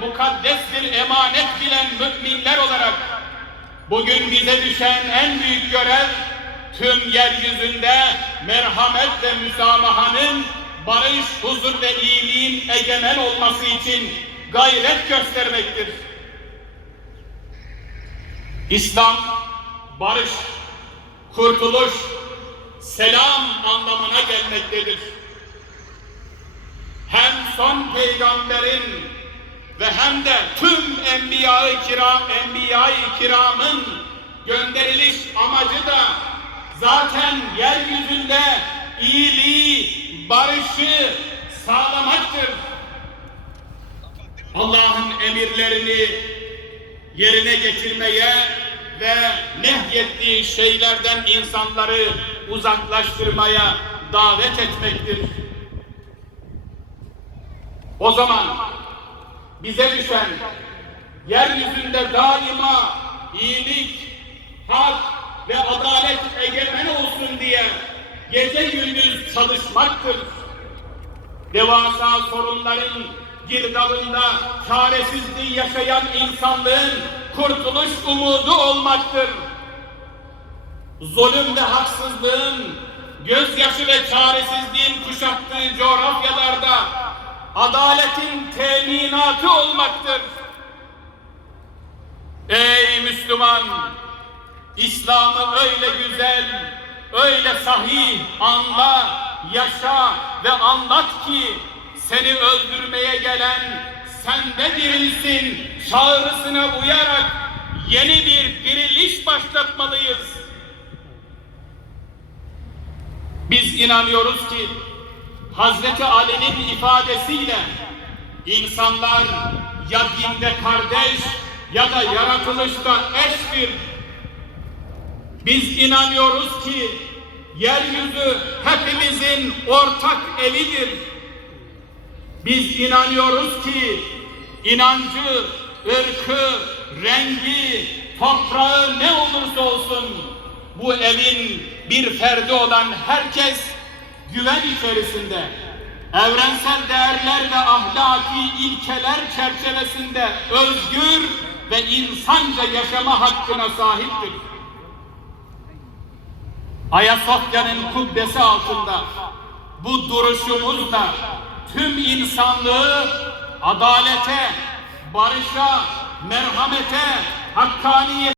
mukaddes bir emanet bilen müminler olarak bugün bize düşen en büyük görev tüm yeryüzünde merhamet ve müsamahanın, barış, huzur ve iyiliğin egemen olması için gayret göstermektir. İslam, barış, kurtuluş, selam anlamına gelmektedir. Hem son peygamberin ve hem de tüm enbiya-i kiramın gönderiliş amacı da zaten yeryüzünde iyiliği, barışı sağlamaktır. Allah'ın emirlerini yerine getirmeye ve nehyettiği şeylerden insanları uzaklaştırmaya davet etmektir. O zaman bize düşen yeryüzünde daima iyilik, hak ve adalet egemen olsun diye gece gündüz çalışmaktır. Devasa sorunların girdabında çaresizliği yaşayan insanlığın kurtuluş umudu olmaktır. Zulüm ve haksızlığın, gözyaşı ve çaresizliğin kuşattığı coğrafyalarda adaletin teminatı olmaktır. Ey Müslüman! İslam'ı öyle güzel, öyle sahih anla, yaşa ve anlat ki seni öldürmeye gelen sende dirilsin çağrısına uyarak yeni bir diriliş başlatmalıyız. Biz inanıyoruz ki Hazreti Ali'nin ifadesiyle insanlar ya dinde kardeş ya da yaratılışta eştir. Biz inanıyoruz ki yeryüzü hepimizin ortak evidir. Biz inanıyoruz ki inancı, ırkı, rengi, toprağı ne olursa olsun bu evin bir ferdi olan herkes güven içerisinde, evrensel değerler ve ahlaki ilkeler çerçevesinde özgür ve insanca yaşama hakkına sahiptir. Ayasofya'nın kubbesi altında bu duruşumuzla tüm insanlığı adalete, barışa, merhamete, hakkaniyete